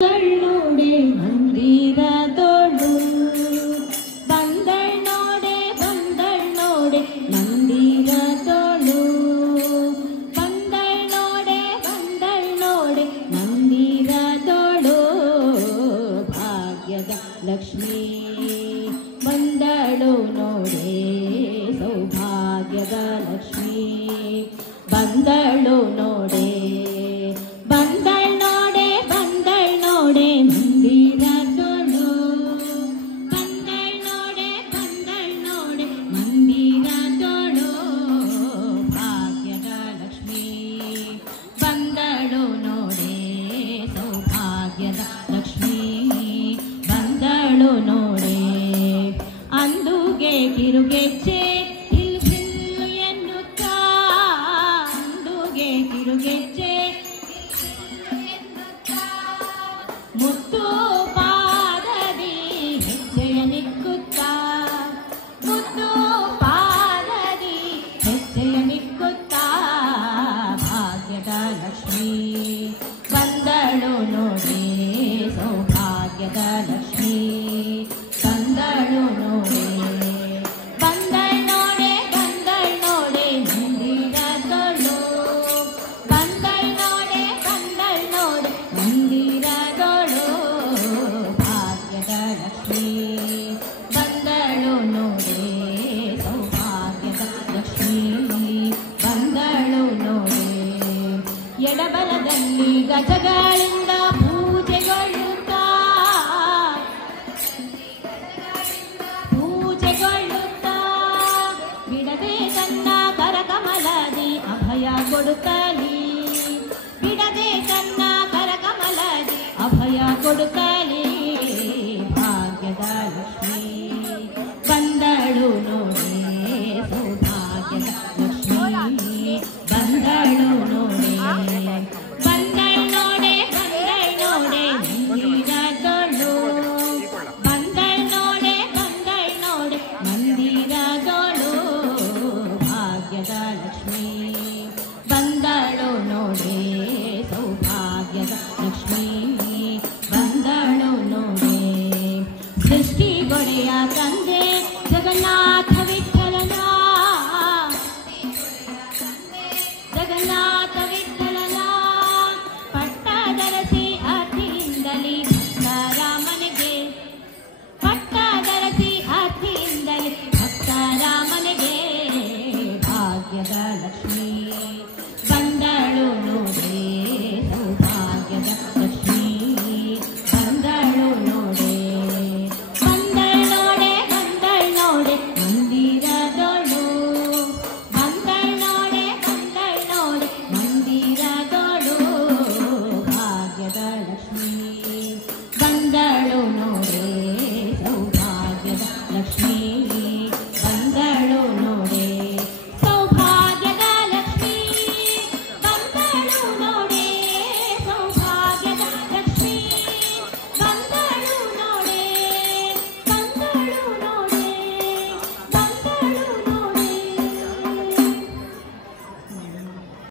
ನೋಡೆ ಮಂದಿರದೋಳು ಬಂದಳ್ ನೋಡೆ ಮಂದಿರದೋಳು ಬಂದಳ್ ನೋಡೆ ಮಂದಿರದೋಳು ಭಾಗ್ಯದ ಲಕ್ಷ್ಮೀ ಬಂದಳು ನೋಡೆ ಸೌಭಾಗ್ಯದ ಲಕ್ಷ್ಮೀ ಬಂದಳು ನೋಡೆ ಮಂದಿರದೋಳು ಮಂದಿರದೋಳು ಭಾಗ್ಯದ ಲಕ್ಷ್ಮೀ ಬಂದಳು ನೋಡೆ ಸೌಭಾಗ್ಯದ ಲಕ್ಷ್ಮೀ ಬಂದಳು ನೋಡೆ ಅಂದುಗೆ ಕಿರುಗೆಚ್ಚೆ ಇಲ್ಲು ಎನ್ನುತ್ತಾ ಅಂದುಗೆ ಕಿರುಗೆಚ್ಚೆ ಮುತ್ತು ಪಾದದಿ ಹೆಜ್ಜೆಯ ನಿಕ್ಕುತ್ತಾ ಮುತ್ತು ಪಾದದಿ ಹೆಜ್ಜೆಯ ನಿಕ್ಕುತ್ತಾ ಭಾಗ್ಯದ ಲಕ್ಷ್ಮೀ ಬಂದಳು ನೋಡೆ ಸೌಭಾಗ್ಯದ ಲಕ್ಷ್ಮೀ ಬಂದಳು ನೋಡೆ ಮಂದಿರದೋಳು ಬಂದಳ್ ನೋಡೆ ಮಂದಿರದೋಳು ಭಾಗ್ಯದ ಲಕ್ಷ್ಮೀ ಬಂದಳು ನೋಡೆ ಸೌಭಾಗ್ಯದ ಲಕ್ಷ್ಮೀ ಬಂದಳು ನೋಡೆ ಎಡಬಲದಲ್ಲಿ ಗಜಗಳಿಂದ ಪೂಜೆಗೊಳ್ಳುತ್ತಾ ಬಿಡದೆ ತನ್ನ ಕರಕಮಲದಿ ಅಭಯ ಕೊಡುತ್ತಲಿ ಬಿಡದೆ ತನ್ನ ಕರಕಮಲದಿ ಅಭಯ ಕೊಡುತ್ತ